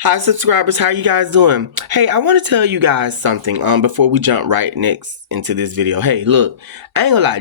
Hi subscribers, how you guys doing? Hey, I want to tell you guys something before we jump right next into this video. Hey, look, I ain't gonna lie,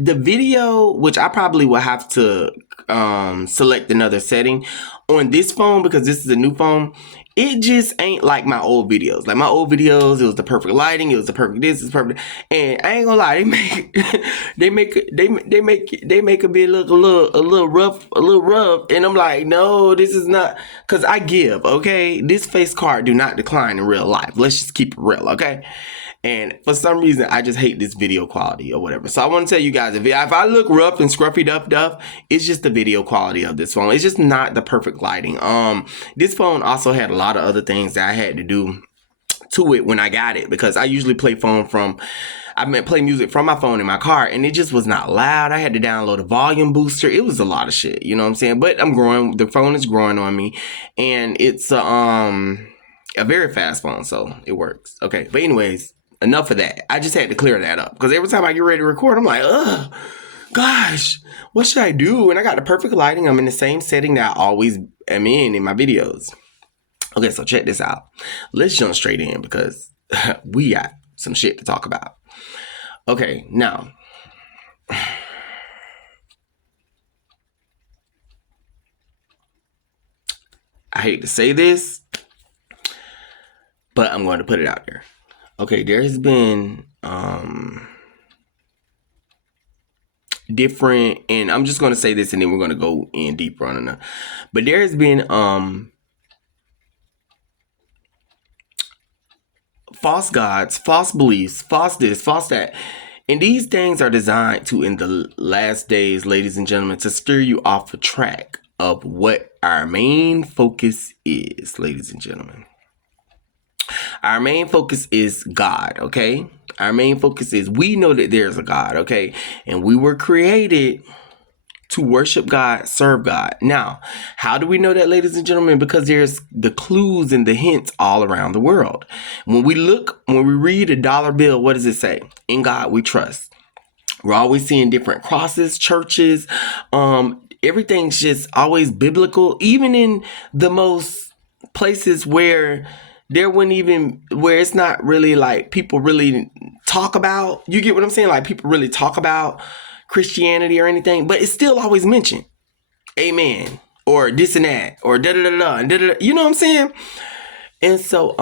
the video, which I probably will have to select another setting on this phone because this is a new phone. It just ain't like my old videos. Like my old videos, it was the perfect lighting, it was the perfect this, it's perfect. And I ain't gonna lie, they make a bit look a little rough. And I'm like, no, this is not, cause I give, okay? This face card do not decline in real life. Let's just keep it real, okay? And for some reason, I just hate this video quality or whatever. So I want to tell you guys, if I look rough and scruffy duff, it's just the video quality of this phone. It's just not the perfect lighting. This phone also had a lot of other things that I had to do to it when I got it, because I usually play music from my phone in my car, and it just was not loud. I had to download a volume booster. It was a lot of shit, you know what I'm saying? But I'm growing. The phone is growing on me, and it's a very fast phone, so it works. Okay, but anyways, enough of that. I just had to clear that up because every time I get ready to record, I'm like, ugh, gosh, what should I do? And I got the perfect lighting. I'm in the same setting that I always am in my videos. Okay, so check this out. Let's jump straight in because we got some shit to talk about. Okay, now, I hate to say this, but I'm going to put it out there. Okay, there has been different, and I'm just going to say this and then we're going to go in deeper on it. But there has been false gods, false beliefs, false this, false that. And these things are designed to, in the last days, ladies and gentlemen, to steer you off the track of what our main focus is, ladies and gentlemen. Our main focus is God, okay? Our main focus is, we know that there's a God, okay? And we were created to worship God, serve God. Now, how do we know that, ladies and gentlemen? Because there's the clues and the hints all around the world. When we read a dollar bill, what does it say? In God we trust. We're always seeing different crosses, churches. Everything's just always biblical, even in the most places where where it's not really like people really talk about. You get what I'm saying? Like people really talk about Christianity or anything, but it's still always mentioned. Amen. Or this and that. Or da da da da da da. You know what I'm saying? And so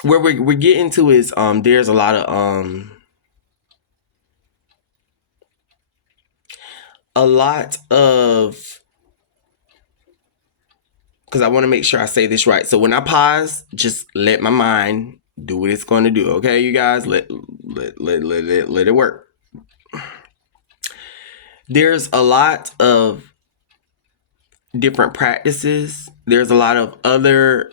where we're getting to is there's a lot of because I want to make sure I say this right. So when I pause, just let my mind do what it's going to do. Okay, you guys, let it work. There's a lot of different practices. There's a lot of other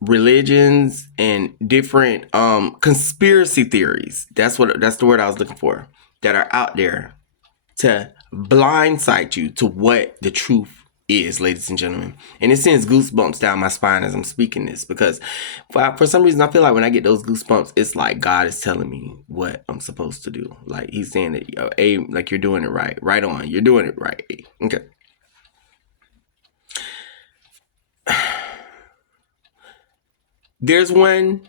religions and different conspiracy theories. That's the word I was looking for, that are out there to blindside you to what the truth is, ladies and gentlemen. And it sends goosebumps down my spine as I'm speaking this, because for some reason I feel like when I get those goosebumps, it's like God is telling me what I'm supposed to do. Like he's saying that, hey, like you're doing it right. Right on. You're doing it right. Okay. There's one.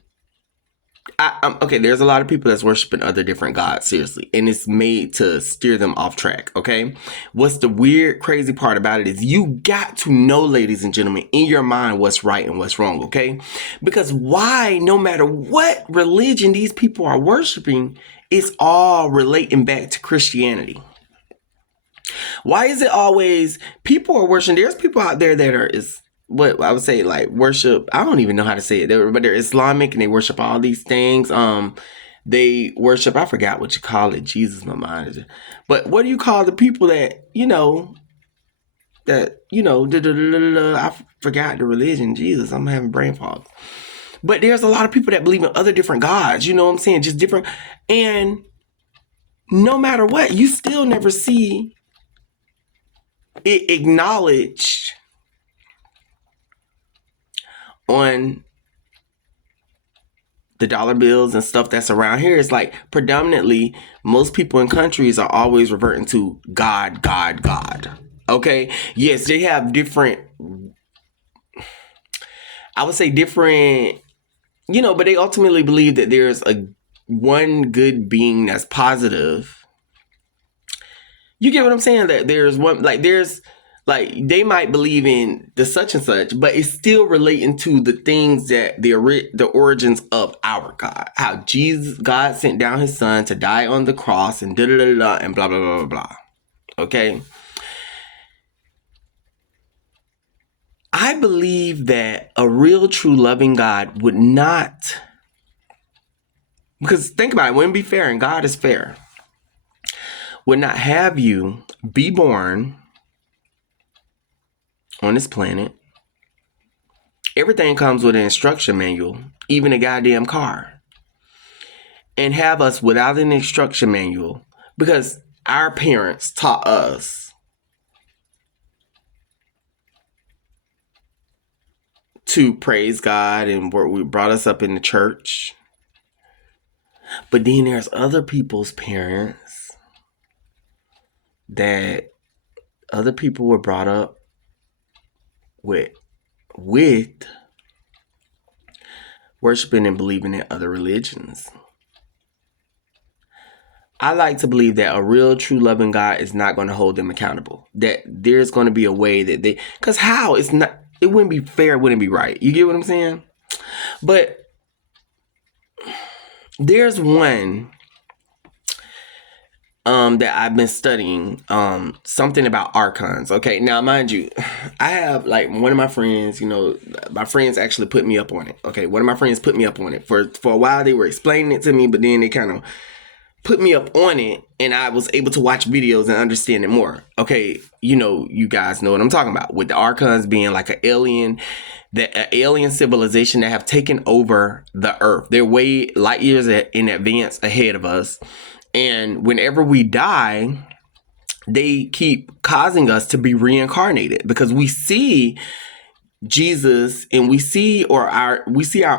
Okay, there's a lot of people that's worshiping other different gods, seriously, and it's made to steer them off track, okay? What's the weird, crazy part about it is you got to know, ladies and gentlemen, in your mind what's right and what's wrong, okay? Because why, no matter what religion these people are worshiping, it's all relating back to Christianity. Why is it always people are worshiping? There's people out there that are what I would say, like, worship. I don't even know how to say it, but they're Islamic and they worship all these things. They worship, I forgot what you call it. Jesus, my mind is. But what do you call the people that I forgot the religion. Jesus, I'm having brain fog. But there's a lot of people that believe in other different gods. You know what I'm saying? Just different. And no matter what, you still never see it acknowledged on the dollar bills and stuff that's around here. It's like predominantly most people in countries are always reverting to God, God, God. Okay. Yes, they have different I would say different, but they ultimately believe that there's a one good being that's positive. You get what I'm saying? That there's one, like they might believe in the such and such, but it's still relating to the things that the origins of our God, how God sent down his son to die on the cross and da da da da and blah blah blah blah blah. Okay. I believe that a real, true, loving God would not, because think about it, wouldn't be fair, and God is fair, would not have you be born on this planet. Everything comes with an instruction manual, even a goddamn car, and have us without an instruction manual because our parents taught us to praise God and we brought us up in the church. But then there's other people's parents that other people were brought up with worshiping and believing in other religions. I like to believe that a real, true, loving God is not going to hold them accountable. That there's going to be a way that because how? It wouldn't be fair, it wouldn't be right. You get what I'm saying? But there's one that I've been studying, something about Archons. Okay, now mind you, I have like one of my friends, my friends actually put me up on it. Okay, one of my friends put me up on it. For a while they were explaining it to me, but then they kind of put me up on it and I was able to watch videos and understand it more. Okay, you guys know what I'm talking about, with the Archons being like an alien civilization that have taken over the earth. They're way light years in advance ahead of us. And whenever we die, they keep causing us to be reincarnated because we see Jesus and we see our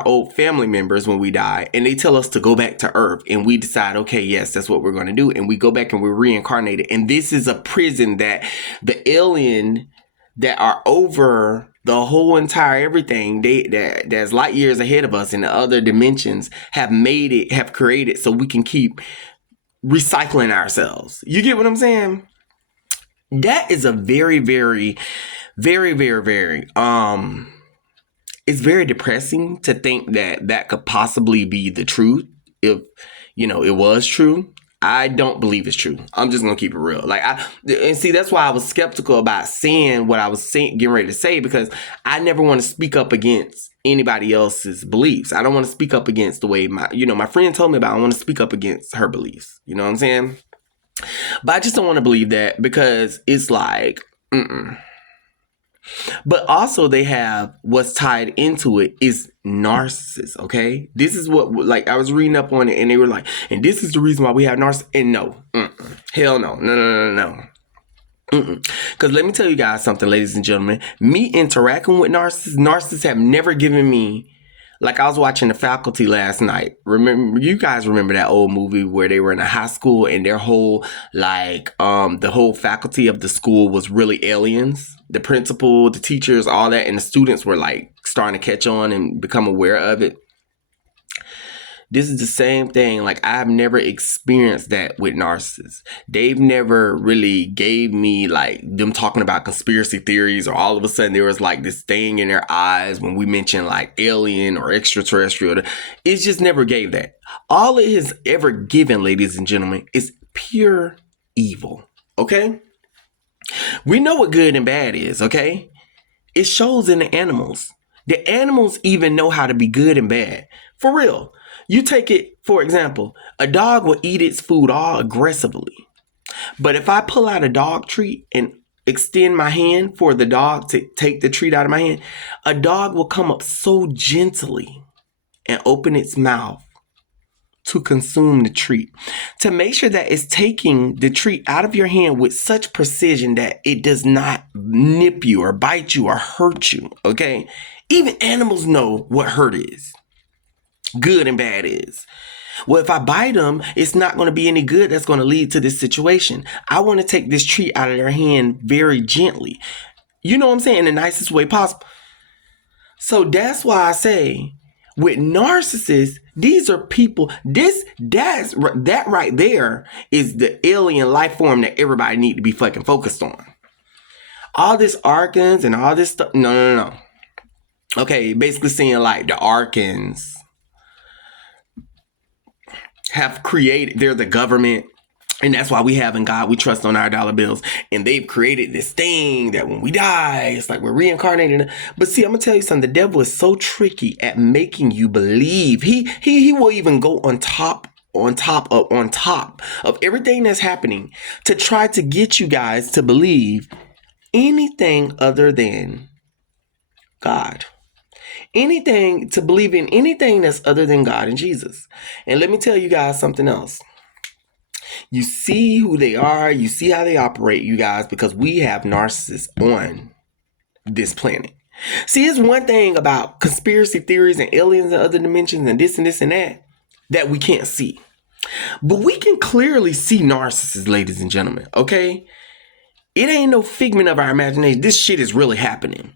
old family members when we die, and they tell us to go back to earth, and we decide, okay, yes, that's what we're going to do, and we go back and we're reincarnated. And this is a prison that the alien that are over the whole entire everything, that's light years ahead of us in the other dimensions, have created so we can keep recycling ourselves. You get what I'm saying? That is a very, very, very, very, very, it's very depressing to think that could possibly be the truth. If, it was true. I don't believe it's true. I'm just going to keep it real. That's why I was skeptical about saying what I was getting ready to say, because I never want to speak up against anybody else's beliefs. I don't want to speak up against the way my friend told me about. I want to speak up against her beliefs. You know what I'm saying? But I just don't want to believe that, because it's like, But also they have what's tied into it is narcissists, okay? This is what, like, I was reading up on it and they were like, and this is the reason why we have narcissists. And no, hell no. Because let me tell you guys something, ladies and gentlemen. Me interacting with narcissists have never given me, like, I was watching The Faculty last night. You guys remember that old movie where they were in a high school and their whole, the whole faculty of the school was really aliens. The principal, the teachers, all that, and the students were like starting to catch on and become aware of it. This is the same thing. Like, I've never experienced that with narcissists. They've never really gave me like them talking about conspiracy theories, or all of a sudden there was like this thing in their eyes when we mentioned like alien or extraterrestrial. It just never gave that. All it has ever given, ladies and gentlemen, is pure evil. Okay? We know what good and bad is, okay? It shows in the animals. The animals even know how to be good and bad. For real. You take it, for example, a dog will eat its food all aggressively. But if I pull out a dog treat and extend my hand for the dog to take the treat out of my hand, a dog will come up so gently and open its mouth to consume the treat, to make sure that it's taking the treat out of your hand with such precision that it does not nip you or bite you or hurt you, okay? Even animals know what hurt is, good and bad is. Well, if I bite them, it's not going to be any good that's going to lead to this situation. I want to take this treat out of their hand very gently. You know what I'm saying? In the nicest way possible. So that's why I say with narcissists, these are people. That right there is the alien life form that everybody need to be fucking focused on. All this Archons and all this stuff. No. Okay, basically saying like the Archons have created, they're the government. And that's why we have in God we trust on our dollar bills. And they've created this thing that when we die, it's like we're reincarnated. But see, I'm gonna tell you something. The devil is so tricky at making you believe. He will even go on top of everything that's happening to try to get you guys to believe anything other than God. Anything, to believe in anything that's other than God and Jesus. And let me tell you guys something else. You see who they are, you see how they operate, you guys, because we have narcissists on this planet. See, it's one thing about conspiracy theories and aliens and other dimensions and this and that we can't see. But we can clearly see narcissists, ladies and gentlemen, okay? It ain't no figment of our imagination. This shit is really happening.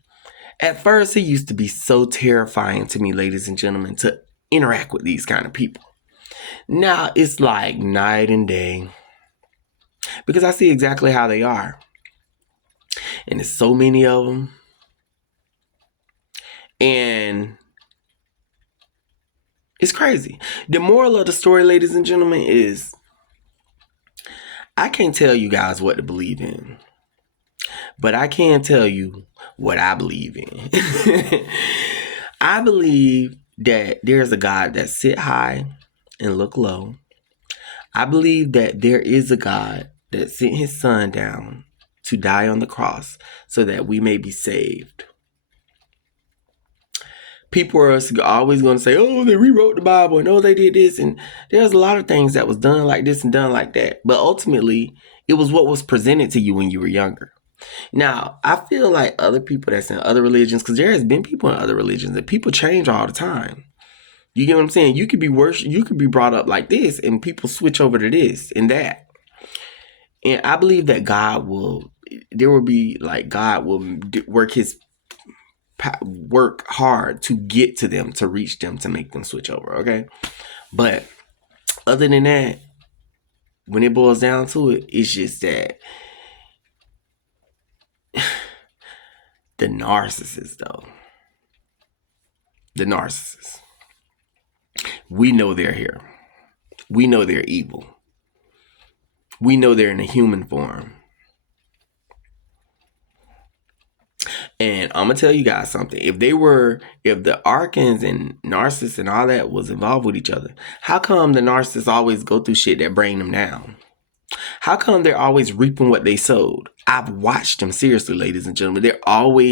At first, it used to be so terrifying to me, ladies and gentlemen, to interact with these kind of people. Now it's like night and day because I see exactly how they are. And there's so many of them. And it's crazy. The moral of the story, ladies and gentlemen, is I can't tell you guys what to believe in, but I can tell you what I believe in. I believe that there's a God that sit high and look low. I believe that there is a God that sent his son down to die on the cross so that we may be saved. People are always going to say, oh, they rewrote the Bible and oh, they did this. And there's a lot of things that was done like this and done like that. But ultimately, it was what was presented to you when you were younger. Now, I feel like other people that's in other religions, because there has been people in other religions that people change all the time. You get what I'm saying? You could be you could be brought up like this and people switch over to this and that. And I believe that God will work hard to get to them, to reach them, to make them switch over, okay? But other than that, when it boils down to it, it's just that the narcissists, though. The narcissists. We know they're here. We know they're evil. We know they're in a human form. And I'm going to tell you guys something. If the Archons and Narcissists and all that was involved with each other, how come the Narcissists always go through shit that bring them down? How come they're always reaping what they sowed? I've watched them, seriously, ladies and gentlemen.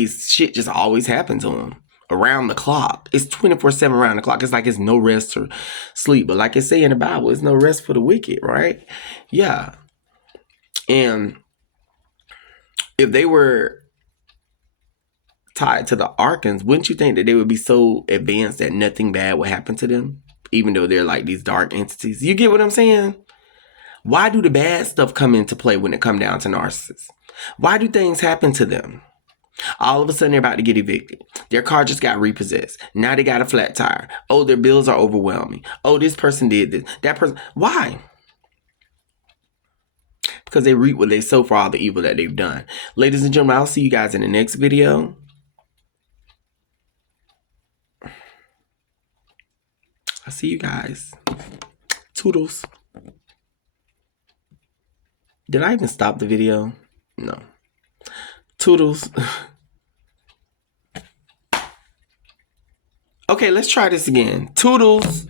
Shit just always happens to them. Around the clock. It's 24/7 around the clock. It's like it's no rest or sleep. But like it say in the Bible, it's no rest for the wicked, right? Yeah. And if they were tied to the Archons, wouldn't you think that they would be so advanced that nothing bad would happen to them? Even though they're like these dark entities. You get what I'm saying? Why do the bad stuff come into play when it come down to narcissists? Why do things happen to them? All of a sudden, they're about to get evicted. Their car just got repossessed. Now they got a flat tire. Oh, their bills are overwhelming. Oh, this person did this. That person. Why? Because they reap what they sow for all the evil that they've done. Ladies and gentlemen, I'll see you guys in the next video. I'll see you guys. Toodles. Did I even stop the video? No. Toodles. Okay, let's try this again. Toodles.